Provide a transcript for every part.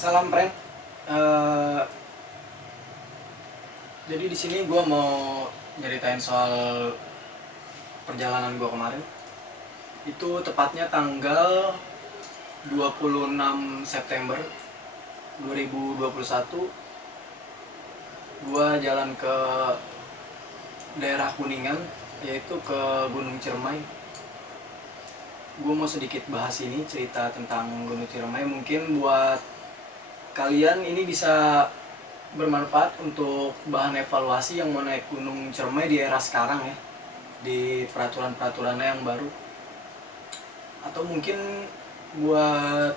Salam friend. Eh, jadi di sini gue mau nyeritain soal perjalanan gue kemarin. Itu tepatnya tanggal 26 September 2021. Gue jalan ke daerah Kuningan, yaitu ke Gunung Ciremai. Gue mau sedikit bahas ini, cerita tentang Gunung Ciremai. Mungkin buat kalian ini bisa bermanfaat untuk bahan evaluasi yang mau naik Gunung Ciremai di era sekarang ya, di peraturan-peraturannya yang baru. Atau mungkin buat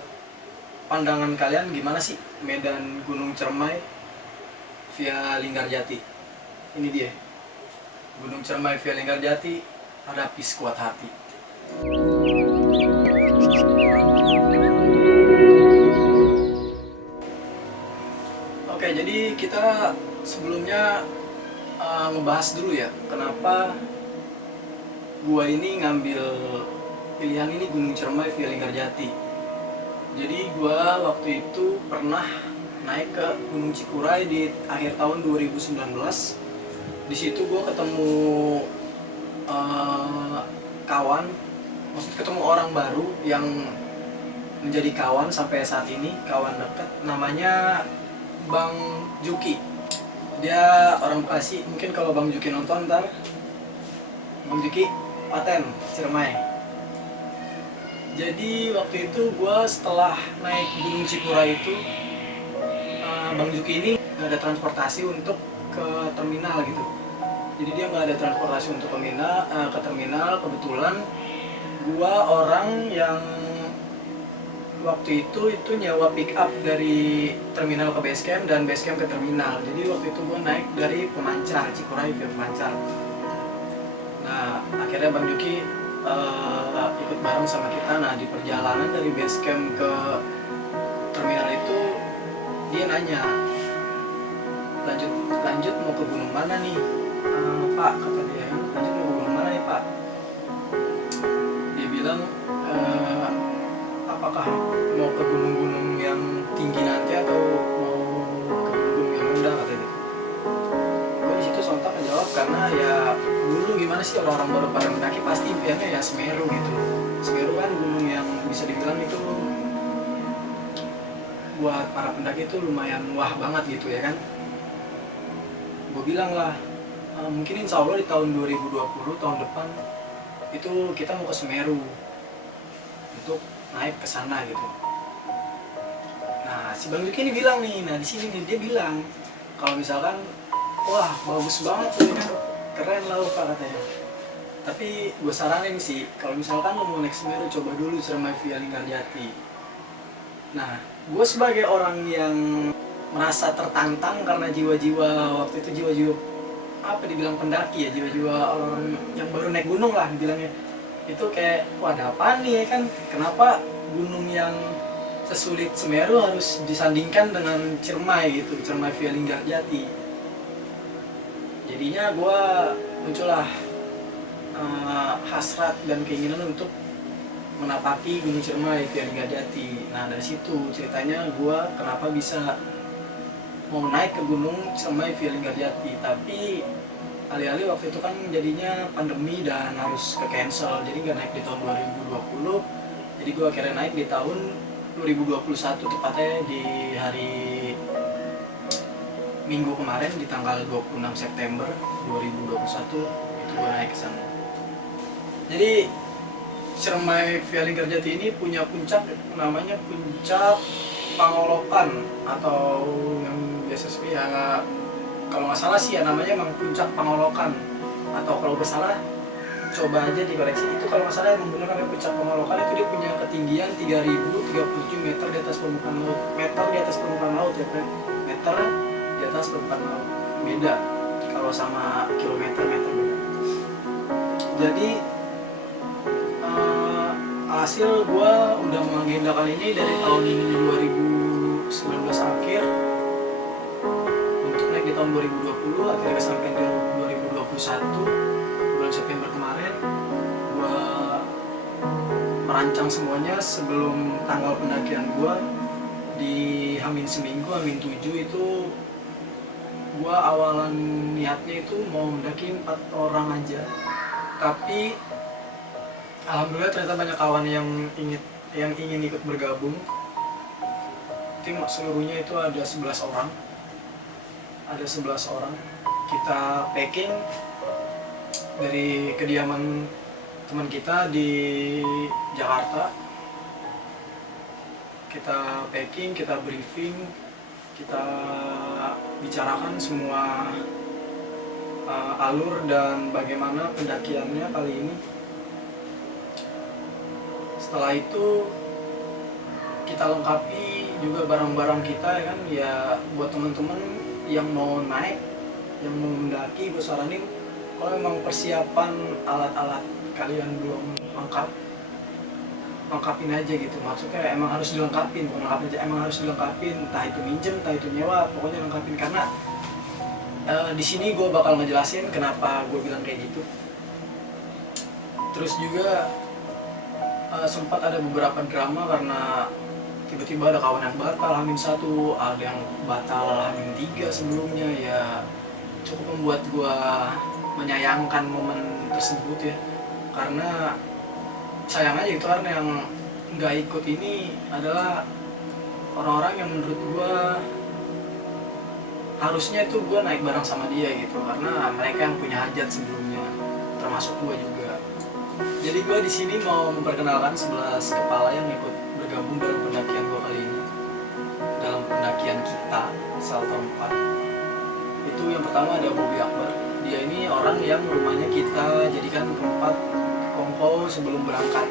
pandangan kalian gimana sih medan Gunung Ciremai via Linggarjati. Ini dia, Gunung Ciremai via Linggarjati, hadapi sekuat hati. Oke, jadi kita sebelumnya ngebahas dulu ya, kenapa gua ini ngambil pilihan ini Gunung Ciremai via Linggarjati. Jadi gua waktu itu pernah naik ke Gunung Cikuray di akhir tahun 2019. Di situ gua ketemu kawan, maksudnya ketemu orang baru yang menjadi kawan sampai saat ini, kawan dekat, namanya Bang Juki. Dia orang Bekasi. Mungkin kalau Bang Juki nonton ntar, Bang Juki Paten Ciremai. Jadi waktu itu gue setelah naik Gunung Cikuray itu, Bang Juki ini nggak ada transportasi untuk ke terminal gitu. Jadi dia nggak ada transportasi untuk ke terminal. Kebetulan gue orang yang waktu itu nyewa pick up dari terminal ke base camp dan base camp ke terminal. Jadi waktu itu gue naik dari Pemancar, Cikuray via Pemancar. Nah akhirnya Bang Juki ikut bareng sama kita. Nah di perjalanan dari base camp ke terminal itu dia nanya, lanjut mau ke gunung mana nih Pak, kata dia kan, lanjut mau ke gunung mana nih Pak. Dia bilang, apakah mau ke gunung-gunung yang tinggi nanti atau mau ke gunung-gunung yang rendah, katanya. Gue di situ sontak menjawab, karena ya dulu gimana sih orang-orang baru pada mendaki pasti impiannya ya Semeru gitu. Semeru kan gunung yang bisa dibilang itu buat para pendaki itu lumayan wah banget gitu ya kan. Gue bilang lah, mungkin insya Allah di tahun 2020, tahun depan itu kita mau ke Semeru untuk naik ke sana gitu. Nah si Bang Juki ini bilang nih, nah di sini nih dia bilang kalau misalkan wah bagus banget tuh ya, keren lah Pak, katanya. Tapi gue saranin sih kalau misalkan lo mau naik Semeru, coba dulu Ciremai via Linggarjati. Nah gue sebagai orang yang merasa tertantang karena jiwa-jiwa waktu itu, jiwa-jiwa apa dibilang pendaki ya, jiwa-jiwa orang yang baru naik gunung lah bilangnya. Itu kayak, wah ada apa nih ya kan, kenapa gunung yang sesulit Semeru harus disandingkan dengan Ciremai gitu, Ciremai via Linggarjati. Jadinya gue muncullah hasrat dan keinginan untuk menapaki Gunung Ciremai via Linggarjati. Nah dari situ ceritanya gue kenapa bisa mau naik ke Gunung Ciremai via Linggarjati. Tapi alih-alih waktu itu kan jadinya pandemi dan harus ke cancel, jadi nggak naik di tahun 2020. Jadi gue akhirnya naik di tahun 2021, tepatnya di hari Minggu kemarin di tanggal 26 September 2021 itu gue naik ke sana. Jadi Ciremai via Linggarjati ini punya puncak namanya Puncak Pangolokan, atau yang biasa sih ya, kalau nggak salah sih ya namanya emang Puncak Pangolokan, atau kalau bersalah coba aja dikoreksi. Itu kalau nggak salah emang bener namanya Puncak Pangolokan. Itu dia punya ketinggian 3037 meter di atas permukaan laut. Meter di atas permukaan laut ya friend, meter di atas permukaan laut. Beda kalau sama kilometer, meter beda. Jadi hasil gue udah mengagendakan ini dari tahun 2019 akhir untuk naik di tahun 2020. Akhirnya sampai di 2021 bulan September kemarin gue merancang semuanya sebelum tanggal pendakian gue. Di Hamin seminggu, Hamin 7 itu gua awalan niatnya itu mau mendaki 4 orang aja, tapi alhamdulillah ternyata banyak kawan yang ingin ikut bergabung. Tim seluruhnya itu ada 11 orang. Kita packing dari kediaman teman kita di Jakarta. Kita packing, kita briefing, kita bicarakan semua alur dan bagaimana pendakiannya kali ini. Setelah itu kita lengkapi juga barang-barang kita ya kan, ya buat teman-teman yang mau naik, yang mau mendaki, gue saranin kalau memang persiapan alat-alat kalian belum lengkap, lengkapin aja gitu. Maksudnya emang harus dilengkapin, bukan lengkapin aja, emang harus dilengkapin, entah itu minjem, entah itu nyewa, pokoknya lengkapin. Karena di sini gue bakal ngejelasin kenapa gue bilang kayak gitu. Terus juga sempat ada beberapa drama karena tiba-tiba ada kawan yang batal Hamin 1, ada yang batal Hamin 3 sebelumnya. Ya cukup membuat gue menyayangkan momen tersebut ya, karena sayang aja itu, karena yang nggak ikut ini adalah orang-orang yang menurut gue harusnya itu gue naik bareng sama dia gitu, karena mereka yang punya hajat sebelumnya, termasuk gue juga. Jadi gue di sini mau memperkenalkan 11 kepala yang ikut bergabung dalam pendakian gue kali ini, dalam pendakian kita Salto 4. Itu yang pertama ada Bobby Akbar. Dia ini orang yang rumahnya kita jadikan tempat kongko sebelum berangkat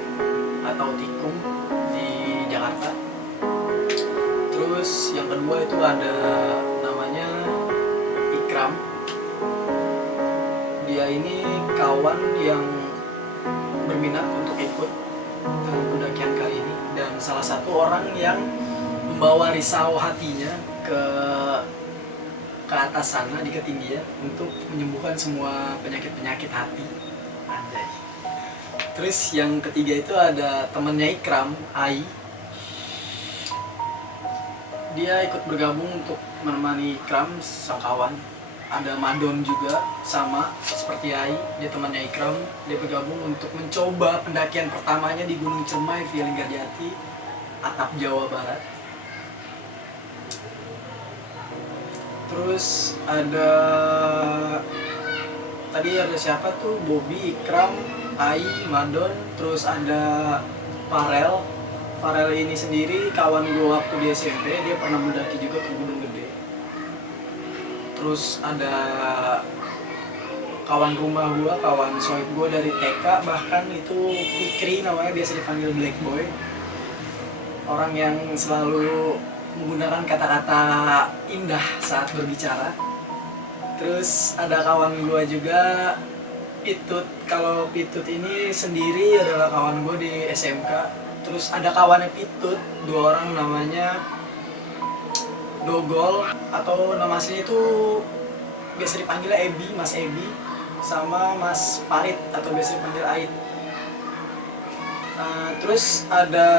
atau tikung di Jakarta. Terus yang kedua itu ada namanya Ikram. Dia ini kawan yang berminat untuk ikut dalam pendakian kali ini, dan salah satu orang yang membawa risau hatinya ke atas sana di ketinggian untuk menyembuhkan semua penyakit hati. Anjay. Terus yang ketiga itu ada temannya Ikram, Ai. Dia ikut bergabung untuk menemani Ikram, sang kawan. Ada Madon juga, sama seperti Ai, dia temannya Ikram. Dia bergabung untuk mencoba pendakian pertamanya di Gunung Cermai via Linggarjati, atap Jawa Barat. Terus tadi ada siapa tuh? Bobby, Ikram, Ai, Madon. Terus ada Farel. Farel ini sendiri kawan gue waktu di SMP, dia pernah mendaki juga ke Gunung Gede. Terus ada kawan rumah gue, kawan sohib gue dari TK, bahkan itu Fikri namanya, biasa dipanggil Black Boy. Orang yang selalu menggunakan kata-kata indah saat berbicara. Terus ada kawan gue juga, Pitut. Kalau Pitut ini sendiri adalah kawan gue di SMK. Terus ada kawannya Pitut, 2 orang, namanya Dogol, atau nama aslinya itu biasa dipanggil Ebi, Mas Ebi, sama Mas Parit atau biasa dipanggil Ait. Terus ada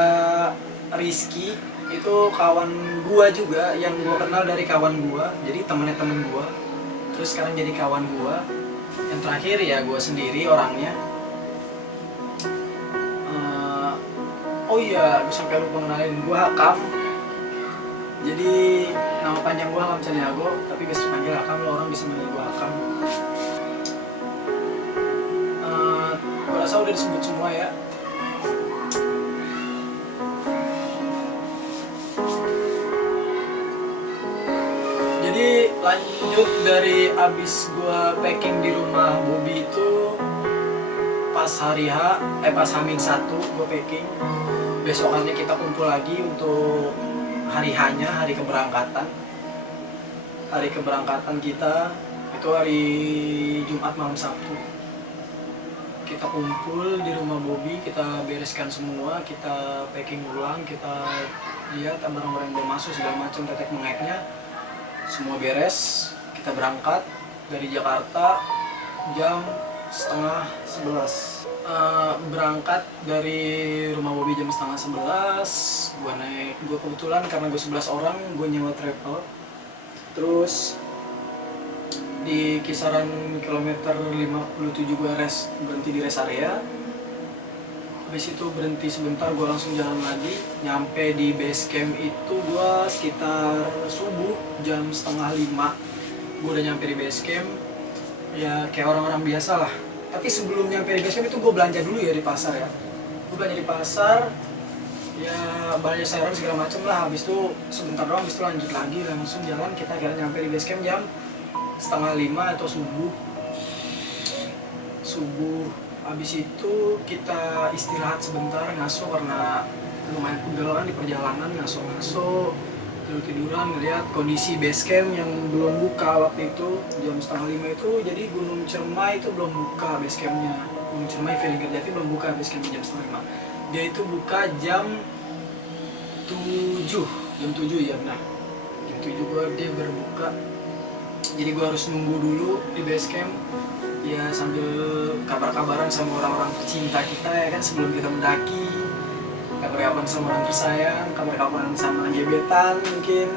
Rizky, itu kawan gua juga, yang gua kenal dari kawan gua, jadi temennya temen gua, terus sekarang jadi kawan gua. Yang terakhir ya gua sendiri orangnya. Oh iya, gua sampai lupa kenalin, gua Hakam. Jadi nama panjang gua Hakam Caniago, tapi biasa dipanggil Hakam, lo orang bisa manggil gua Hakam. Gua rasa udah disebut semua ya. Jadi lanjut dari abis gua packing di rumah Bobby itu, pas hari pas Hamin 1 gua packing. Besokannya kita kumpul lagi untuk hari H-nya, hari keberangkatan. Hari keberangkatan kita itu hari Jumat malam Sabtu. Kita kumpul di rumah Bobby, kita bereskan semua, kita packing ulang, kita lihat barang-barang yang belum masuk segala macam, tetek mengeknya semua beres. Kita berangkat dari Jakarta jam 10:30. Berangkat dari rumah Bobby jam 10:30, Gue kebetulan karena gue 11 orang, gue nyewa travel. Terus di kisaran kilometer 57 gue berhenti di rest area. Habis itu berhenti sebentar, gue langsung jalan lagi. Nyampe di base camp itu gue sekitar subuh, jam 4:30. Gue udah nyampe di base camp. Ya kayak orang-orang biasa lah. Tapi sebelum nyampe di base camp itu gue belanja dulu ya di pasar ya. Gue belanja di pasar, ya belanja sayuran segala macem lah. Habis itu sebentar doang, habis itu lanjut lagi langsung jalan. Kita kira nyampe di base camp jam 4:30 atau subuh. Habis itu kita istirahat sebentar, ngaso karena lumayan pegel kan di perjalanan, ngaso tiduran ngeliat kondisi base camp yang belum buka waktu itu jam 4:30 itu. Jadi Gunung Ciremai itu belum buka base campnya. Gunung Ciremai Via Linggarjati belum buka base campnya jam 4:30. Dia itu buka jam 7 ya benar. Jam 7 dia berbuka. Jadi gue harus nunggu dulu di base camp ya, sambil kabar-kabaran sama orang-orang pecinta kita ya kan sebelum kita mendaki. Kabar-kabaran sama orang tersayang, kabar-kabaran sama gebetan mungkin,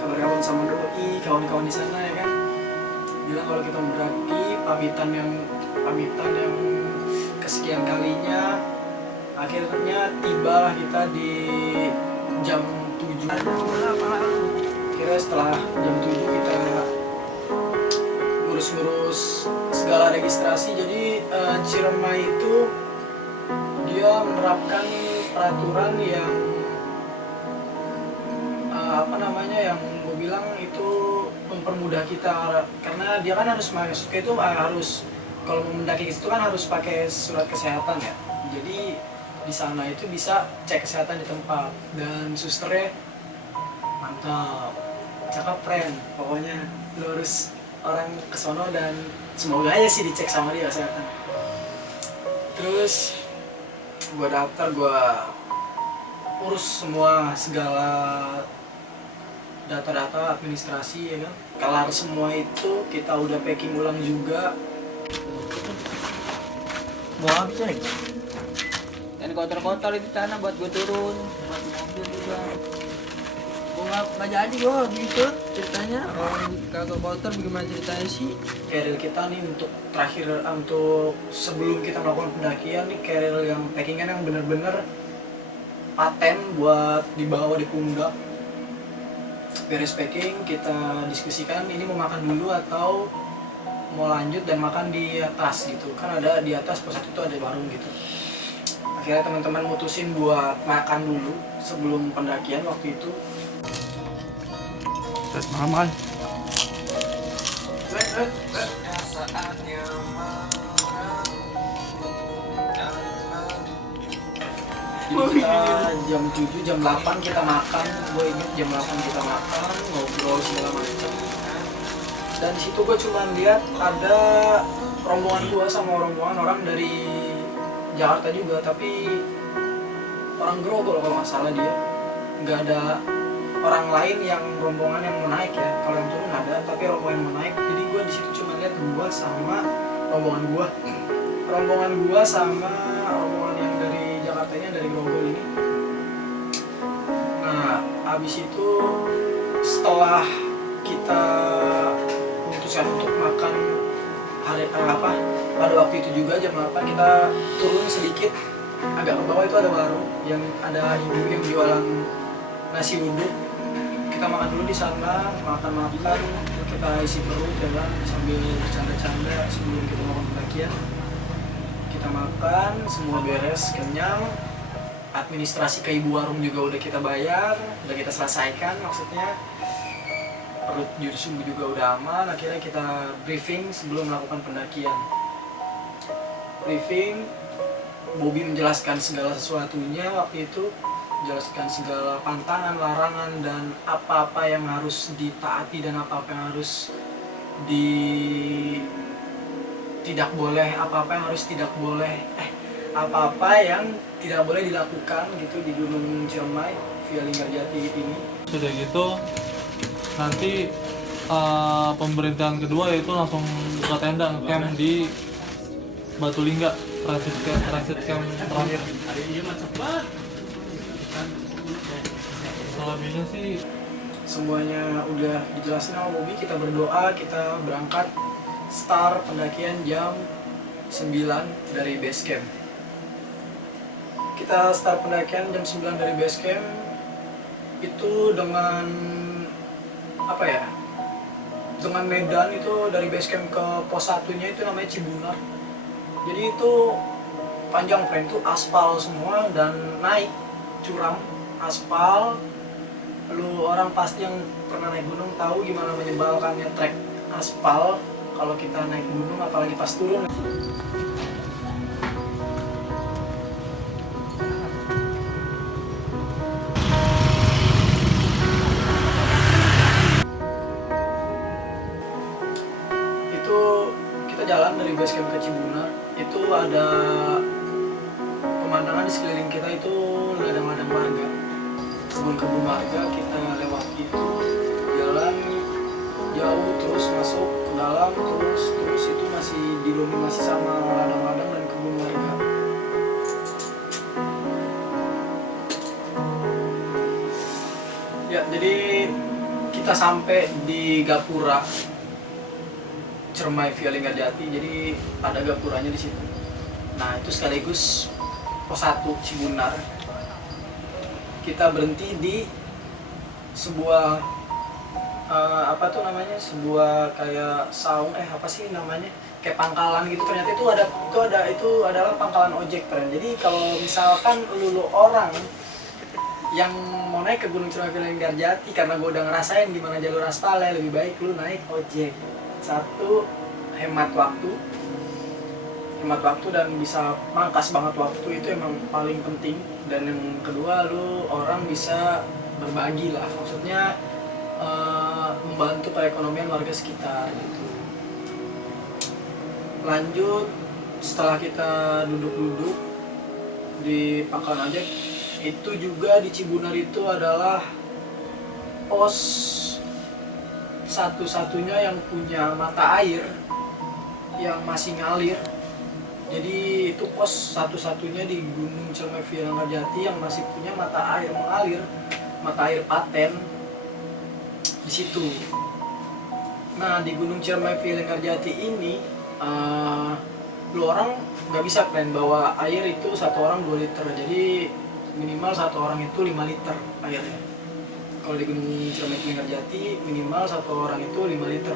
kabar-kabaran sama doi, kawan-kawan di sana ya kan. Bilang kalau kita mendaki, pamitan yang kesekian kalinya. Akhirnya tibalah kita di jam 7. Kira setelah jam 7 kita ngurus segala registrasi. Jadi Ciremai itu dia menerapkan peraturan yang yang gue bilang itu mempermudah kita, karena dia kan harus masuk itu harus, kalau mau mendaki itu kan harus pakai surat kesehatan ya. Jadi di sana itu bisa cek kesehatan di tempat, dan susternya mantap, cakep, keren. Pokoknya lo harus orang kesono dan semoga aja sih dicek sama dia kesehatan. Terus gue daftar, gue urus segala data-data administrasi ya kan. Kelar semua itu, kita udah packing ulang juga. Mau habis nih. Dan kotor-kotor itu tanah buat gue turun, buat di mobil juga. Gue nggak jadi gue gitu ceritanya. Orang kagak kotor bagaimana ceritanya sih? Keril kita nih untuk terakhir, untuk sebelum kita melakukan pendakian nih, keril yang packingan yang bener-bener paten buat dibawa di pundak. Beres packing, kita diskusikan ini mau makan dulu atau mau lanjut dan makan di atas gitu. Kan ada di atas pos itu ada warung gitu. Akhirnya teman-teman mutusin buat makan dulu sebelum pendakian waktu itu. Mahal. Jadi kita jam 7, jam 8 kita makan. Gue inget jam 8 kita makan, ngobrol segala macam. Dan di situ gue cuma lihat ada rombongan gue sama rombongan orang dari Jakarta juga, tapi orang Grogol kalau nggak salah dia. Nggak ada orang lain yang rombongan yang mau naik ya. Kalau yang turun ada, tapi rombongan yang mau naik. Jadi gue di situ cuma lihat gue sama rombongan gue sama rombongan yang dari Jakartanya, dari Grogol ini. Nah, habis itu setelah kita memutuskan untuk makan pada waktu itu juga jam 8 kita turun sedikit agak ke bawah, itu ada warung yang ada ibu yang jualan nasi uduk. Kita makan dulu di sana, makan kita isi perut ya kan, sambil bercanda-canda sebelum kita makan pendakian. Kita makan, semua beres, kenyang. Administrasi ke ibu warung juga udah kita bayar, udah kita selesaikan maksudnya. Perut subuh juga udah aman. Akhirnya kita briefing sebelum melakukan pendakian. Briefing, Bobby menjelaskan segala sesuatunya waktu itu, menjelaskan segala pantangan, larangan, dan apa-apa yang harus ditaati dan apa-apa yang harus tidak boleh, apa-apa yang tidak boleh dilakukan gitu di Gunung Ciremai Via Linggarjati ini. Sudah gitu nanti pemerintahan kedua yaitu langsung buka tenda camp di Batu Lingga, transit camp terakhir. Selebihnya sih Semuanya udah dijelasin sama Bobby. Kita berdoa, kita berangkat start pendakian jam 9 dari base camp. Kita start pendakian jam 9 dari base camp itu dengan apa ya? Dengan medan itu dari base camp ke pos 1-nya itu namanya Cibunar. Jadi itu panjang friend, itu aspal semua dan naik curam aspal. Lu orang pasti yang pernah naik gunung tahu gimana menyebalkannya trek aspal kalau kita naik gunung, apalagi pas turun. Itu kita jalan dari base camp ke Cibunar, itu ada pemandangan di sekeliling kita itu ladang-ladang warga, kebun-kebun warga. Kita lewati itu, jalan jauh terus masuk ke dalam, terus itu masih didominasi sama ladang-ladang dan kebun warga. Ya, jadi kita sampai di Gapura Cermai Via Linggarjati, jadi ada gapuranya di situ. Nah, itu sekaligus pos 1 Cibunar. Kita berhenti di sebuah apa tuh namanya, sebuah kayak saung, apa sih namanya, kayak pangkalan gitu. Ternyata itu adalah pangkalan ojek, friend. Jadi kalau misalkan lu orang yang mau naik ke Gunung Cermai Via Linggarjati, karena gue udah ngerasain gimana jalur aspalnya, lebih baik lu naik ojek. Satu, hemat waktu dan bisa mangkas banget waktu, itu emang paling penting. Dan yang kedua, lu orang bisa berbagi lah, maksudnya membantu perekonomian warga sekitar gitu. Lanjut, setelah kita duduk-duduk di pangkalan ojek, itu juga di Cibunar itu adalah pos satu-satunya yang punya mata air yang masih ngalir. Jadi itu pos satu-satunya di Gunung Cermai Via Linggarjati yang masih punya mata air mengalir, mata air paten di situ. Nah, di Gunung Cermai Via Linggarjati ini lu orang nggak bisa plan bawa air itu satu orang 2 liter. Jadi minimal satu orang itu 5 liter airnya. Kalau di Gunung Cermai Via Linggarjati minimal satu orang itu 5 liter.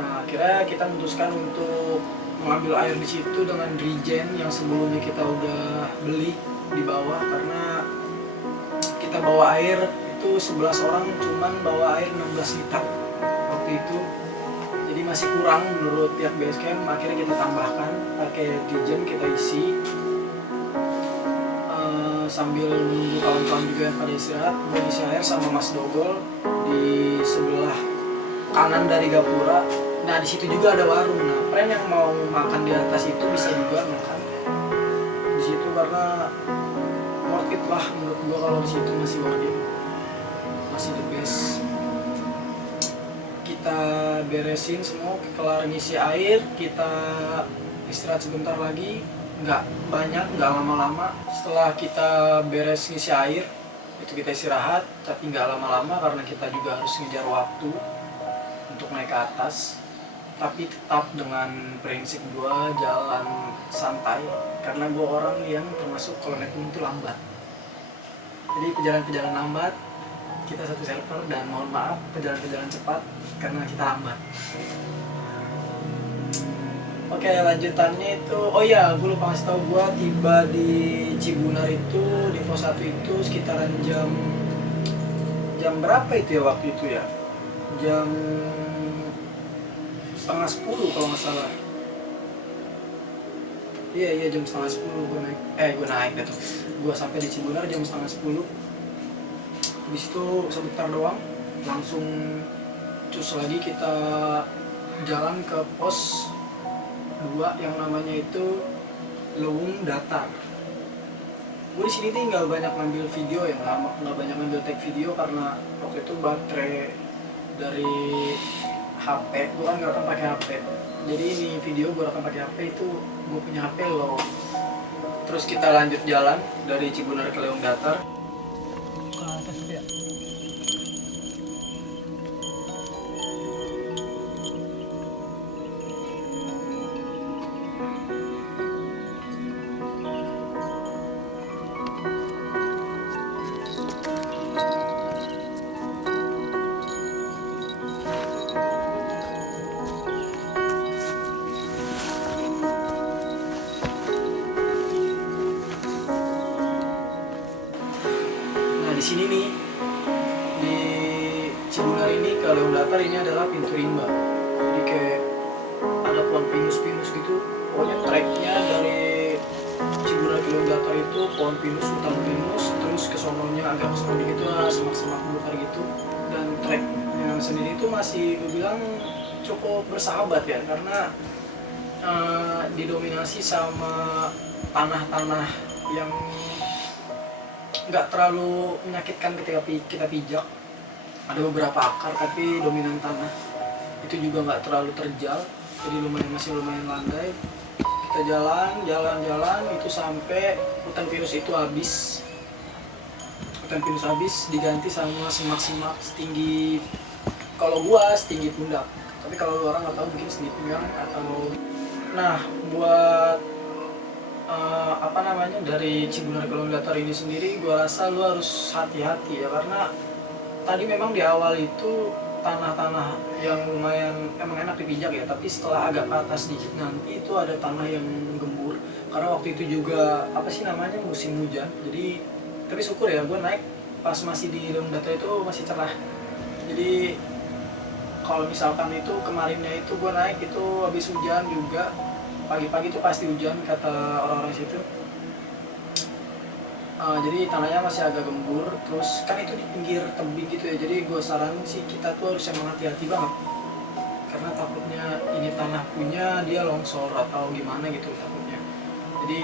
Nah, akhirnya kita memutuskan untuk mengambil air di situ dengan regen yang sebelumnya kita udah beli di bawah, karena kita bawa air itu 11 orang cuman bawa air 16 liter waktu itu. Jadi masih kurang menurut pihak base camp. Akhirnya kita tambahkan pakai regen, kita isi sambil menunggu kawan-kawan juga yang pada istirahat. Gue isi air sama Mas Dogol di sebelah kanan dari Gapura. Nah, di situ juga ada warung. Nah, friend yang mau makan di atas itu bisa juga makan di situ, karena worth it lah menurut gua. Kalau di situ masih worth it, masih the best. Kita beresin semua, kelar ngisi air, kita istirahat sebentar lagi, nggak banyak, nggak lama-lama. Setelah kita beres ngisi air itu kita istirahat, tapi nggak lama-lama karena kita juga harus ngejar waktu untuk naik ke atas. Tapi tetap dengan prinsip gue jalan santai, karena gue orang yang termasuk kalau naik gunung itu lambat. Jadi pejalan-pejalan lambat, kita satu server, dan mohon maaf pejalan-pejalan cepat karena kita lambat. Oke, lanjutannya itu, oh iya, gue lupa ngasih tau, gue tiba di Cibunar itu di pos 1 itu sekitaran jam berapa itu ya waktu itu ya? Jam 9:30 kalau nggak salah. Iya jam 9:30 gue naik gitu. Gue sampai di Cibunar jam 9:30. Habis itu sebentar doang langsung cus lagi, kita jalan ke pos 2 yang namanya itu Lewung Datar. Gue di sini tuh nggak banyak ngambil video yang lama, nggak banyak ngambil take video karena waktu itu baterai dari HP gue kan nggak akan pakai HP. Jadi ini video gue akan pakai HP, itu gue punya HP loh. Terus kita lanjut jalan dari Cibunar ke Lewung Datar. sini nih di Cibunar ini ke Leung Datar ini adalah pintu rimba. Jadi kayak ada pohon pinus-pinus gitu. Pokoknya treknya dari Cibunar ke Leung Datar itu pohon pinus, hutan pinus, terus ke sononya agak ke sono gitu lah, semak-semak belukar gitu. Dan treknya sendiri itu masih gue bilang cukup bersahabat ya, karena didominasi sama tanah-tanah yang nggak terlalu menyakitkan ketika kita pijak. Ada beberapa akar tapi dominan tanah. Itu juga nggak terlalu terjal, jadi masih lumayan landai. Kita jalan itu sampai hutan pinus itu habis. Hutan pinus habis diganti sama semak-semak setinggi, kalau gua setinggi pundak. Tapi kalau lu orang nggak tahu mungkin setinggi pinggang atau. Nah, buat dari Cibunar ke Leung Datar ini sendiri, gua rasa lu harus hati-hati ya, karena tadi memang di awal itu tanah-tanah yang lumayan emang enak dipijak ya, tapi setelah agak ke atas dikit nanti itu ada tanah yang gembur, karena waktu itu juga musim hujan. Jadi tapi syukur ya, gue naik pas masih di Leung Datar itu masih cerah. Jadi kalau misalkan itu kemarinnya itu gue naik itu habis hujan juga, pagi-pagi itu pasti hujan kata orang-orang situ. Jadi tanahnya masih agak gembur, terus kan itu di pinggir tebing gitu ya, jadi gue saranin sih kita tuh harus emang hati-hati banget, karena takutnya ini tanah punya dia longsor atau gimana gitu takutnya. Jadi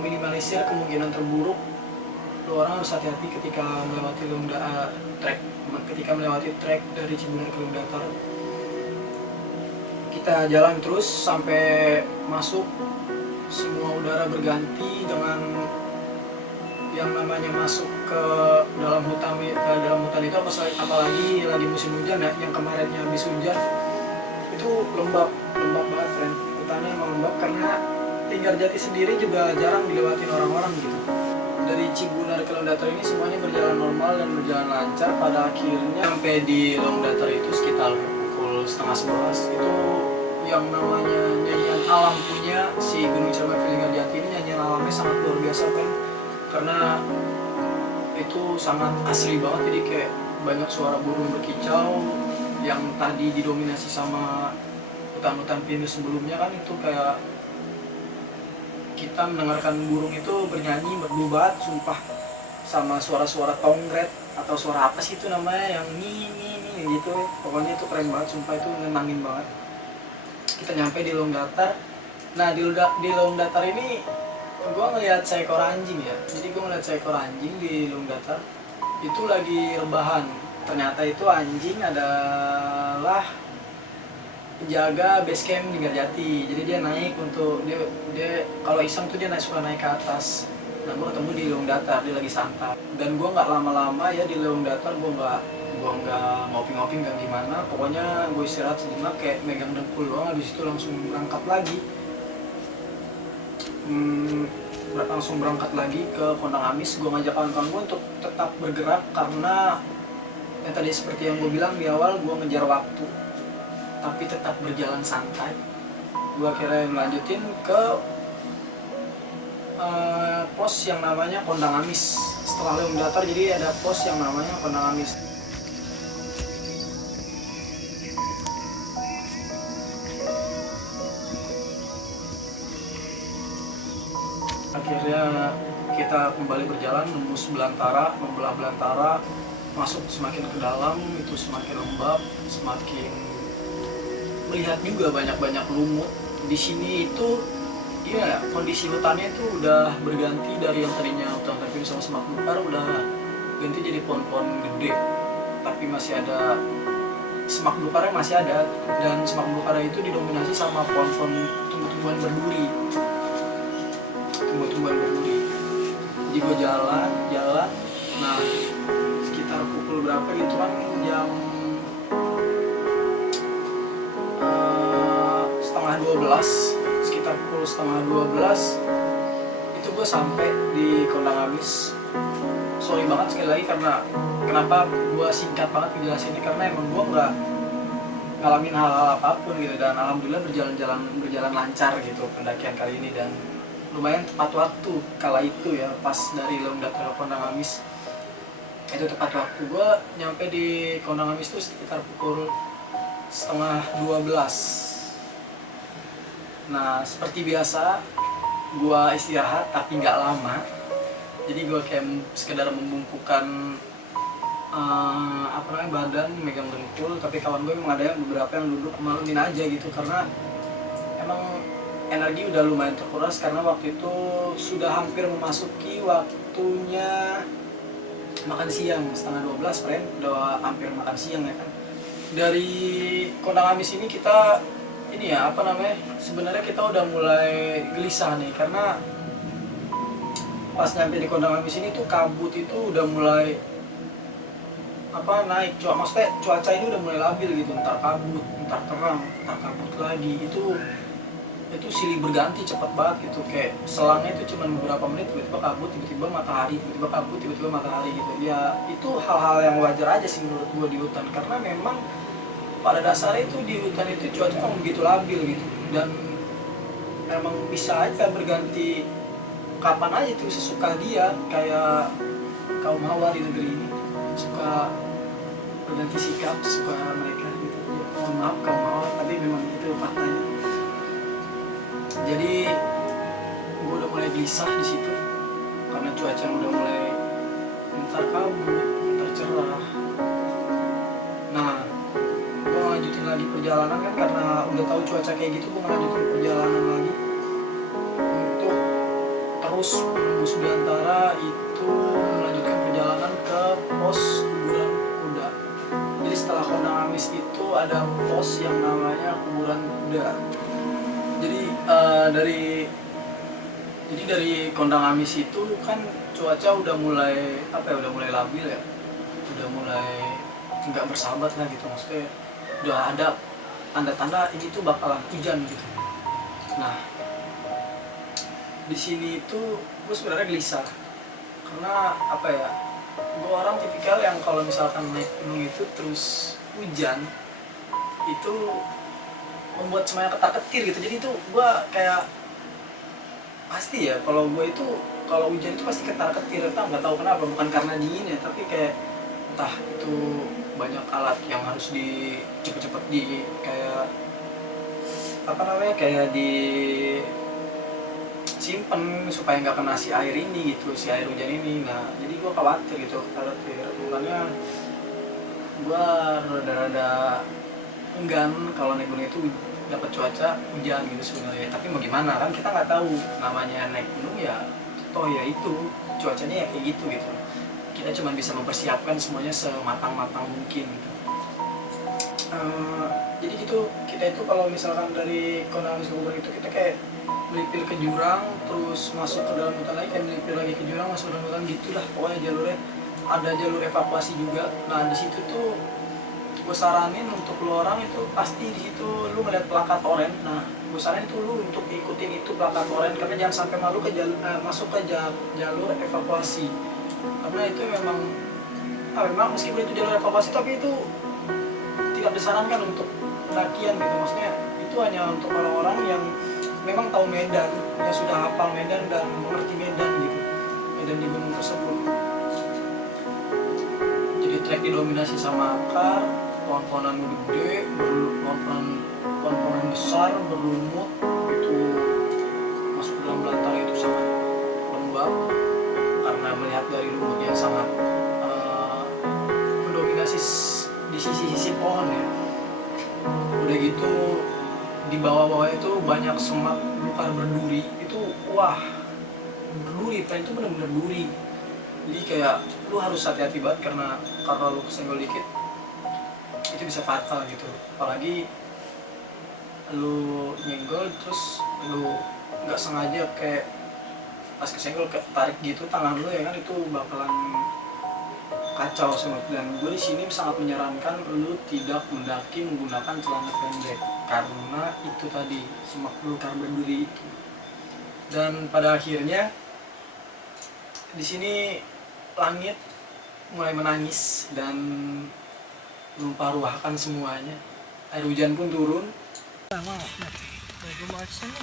meminimalisir kemungkinan terburuk, lo orang harus hati-hati ketika melewati ketika melewati trek dari Cibunar ke Leung Datar. Kita jalan terus sampai masuk, semua udara berganti dengan yang namanya masuk ke dalam hutan itu, apalagi lagi musim hujan ya, yang kemarinnya habis hujan itu lembab banget friend. Hutannya emang lembab karena Linggarjati sendiri juga jarang dilewatin orang-orang gitu. Dari Cibunar ke Leung Datar ini semuanya berjalan normal dan berjalan lancar. Pada akhirnya sampai di Leung Datar itu sekitar pukul 10:30 itu yang namanya nyanyian alam punya si Gunung Ciremai Linggarjati ini, nyanyian alamnya sangat luar biasa friend, karena itu sangat asli banget. Jadi kayak banyak suara burung berkicau yang tadi didominasi sama hutan-hutan pinus sebelumnya, kan itu kayak kita mendengarkan burung itu bernyanyi merdu banget sumpah, sama suara-suara tongret atau suara apa sih itu namanya yang ni gitu. Pokoknya itu keren banget sumpah, itu nenangin banget. Kita nyampe di Leung Datar. Nah di Leung Datar ini gue ngeliat seekor anjing ya. Jadi gue ngeliat seekor anjing di Leung Datar itu lagi rebahan. Ternyata itu anjing adalah penjaga base camp Linggarjati. Jadi dia naik untuk dia kalau iseng tuh dia suka naik ke atas. Nah gue ketemu di Leung Datar, dia lagi santai. Dan gue nggak lama-lama ya di Leung Datar, gue nggak ngopi-ngopi nggak gimana. Pokoknya gue istirahat sejenak kayak megang dengkul doang. Habis itu langsung berangkat lagi. Langsung berangkat lagi ke Kondang Amis. Gue ngajak kawan-kawan gue untuk tetap bergerak, karena yang tadi seperti yang gue bilang di awal, gue ngejar waktu tapi tetap berjalan santai. Gue akhirnya melanjutin ke pos yang namanya Kondang Amis. Setelah Leung Datar jadi ada pos yang namanya Kondang Amis. Akhirnya kita kembali berjalan menembus belantara, membelah belantara, masuk semakin ke dalam itu semakin lembab, semakin melihat juga banyak lumut. Di sini itu ya kondisi hutannya itu udah berganti dari yang tadinya hutan pinus sama semak belukar, udah ganti jadi pohon-pohon gede, tapi masih ada semak belukarnya masih ada, dan semak belukar itu didominasi sama pohon-pohon tumbuh-tumbuhan berduri. Jadi gue jalan, nah sekitar pukul berapa gitu kan, jam 11:30, sekitar pukul 11:30 itu gue sampai di Kondang Amis. Sorry banget sekali lagi karena kenapa gue singkat banget ngejelasinnya, karena emang gue nggak ngalamin hal-hal apapun gitu, dan alhamdulillah berjalan lancar gitu pendakian kali ini, dan lumayan tepat waktu kala itu ya, pas dari Leung Datar ke Kondang Amis. Itu tepat waktu. Gue nyampe di Kondang Amis itu sekitar pukul setengah 12. Nah seperti biasa gue istirahat tapi nggak lama. Jadi gue kayak sekedar membungkukkan badan, megang dengkul. Tapi kawan gue memang ada yang beberapa yang duduk malumin aja gitu, karena emang energi udah lumayan terkuras karena waktu itu sudah hampir memasuki waktunya makan siang. Setengah 12 friend, udah hampir makan siang ya kan. Dari Kondang Amis ini kita sebenarnya kita udah mulai gelisah nih, karena pas nyampe di Kondang Amis ini tuh kabut itu udah mulai naik. Maksudnya cuaca ini udah mulai labil gitu, entar kabut, entar terang, entar kabut lagi. Itu silih berganti cepet banget gitu, kayak selangnya itu cuma beberapa menit, tiba-tiba kabut, tiba-tiba matahari, tiba-tiba kabut, tiba-tiba matahari gitu. Ya itu hal-hal yang wajar aja sih menurut gua di hutan, karena memang pada dasarnya itu di hutan itu cuaca memang begitu labil gitu, dan memang bisa aja berganti kapan aja tuh sesuka dia. Kayak kaum Hawa di negeri ini suka berganti sikap, suka mereka gitu. Ya, mohon maaf kaum Hawa, tapi memang itu faktanya. Jadi gue udah mulai gelisah di situ karena cuaca udah mulai entar kabut, entar cerah. Nah, gue lanjutin lagi perjalanan kan, karena udah tahu cuaca kayak gitu. Gue lanjutin perjalanan lagi untuk terus menembus Belantara itu, melanjutkan perjalanan ke pos kuburan kuda. Jadi setelah Kondang Amis itu ada pos yang namanya kuburan kuda. Jadi dari Kondang Amis itu kan cuaca udah mulai udah mulai labil ya, udah mulai nggak bersahabat lah gitu. Maksudnya udah ada tanda-tanda ini tuh bakalan hujan gitu. Nah di sini itu gue sebenarnya gelisah karena gue orang tipikal yang kalau misalkan naik gunung itu terus hujan itu membuat semuanya ketar-ketir gitu. Jadi itu gue kayak pasti ya, kalau gue itu kalau hujan itu pasti ketar-ketir. Nggak tahu kenapa, bukan karena dingin ya, tapi kayak entah itu banyak alat yang harus cepet-cepet di kayak di simpen supaya nggak kena si air ini gitu, si air hujan ini. Nah jadi gue khawatir gitu, makanya gue rada-rada enggan kalau naik gunung itu dapat cuaca hujan gitu sebenarnya. Tapi mau gimana kan, kita nggak tahu, namanya naik gunung ya toh ya itu cuacanya ya kayak gitu. Kita cuma bisa mempersiapkan semuanya sematang-matang mungkin gitu. Jadi gitu, kita itu kalau misalkan dari Kondang Amis ke Bogor itu kita kayak melipir ke jurang, terus masuk ke dalam hutan lagi, kayak melipir lagi ke jurang, masuk ke dalam hutan gitu lah. Pokoknya jalurnya ada jalur evakuasi juga. Nah di situ tuh gue saranin untuk lu orang itu pasti di situ lu ngeliat plakat oranye. Nah gue saranin itu lu untuk ikutin itu plakat oranye, karena jangan sampai malu masuk ke jalur evakuasi, karena itu memang meskipun itu jalur evakuasi tapi itu tidak disarankan untuk pendakian gitu. Maksudnya itu hanya untuk orang-orang yang memang tahu medan, yang sudah hafal medan dan mengerti medan gitu, medan di gunung tersebut. Jadi trek didominasi sama akar, pohon-pohonan gede, pohon-pohonan besar berlumut. Itu masuk dalam belantara itu sangat lembab karena melihat dari lumut yang sangat mendominasi di sisi-sisi pohon ya. Udah gitu di bawah-bawah itu banyak semak belukar berduri. Itu wah, berduri, itu benar-benar duri. Jadi kayak lu harus hati-hati banget, karena lu kesenggol dikit itu bisa fatal gitu. Apalagi lu nyenggol terus lu nggak sengaja kayak pas kesenggol tarik gitu tangan lu ya kan, itu bakalan kacau semua. Dan gue di sini sangat menyarankan lu tidak mendaki menggunakan celana pendek karena itu tadi semak belukar berduri itu. Dan pada akhirnya di sini langit mulai menangis dan lupa ruahkan semuanya. Air hujan pun turun. Mau, gue mau action nih.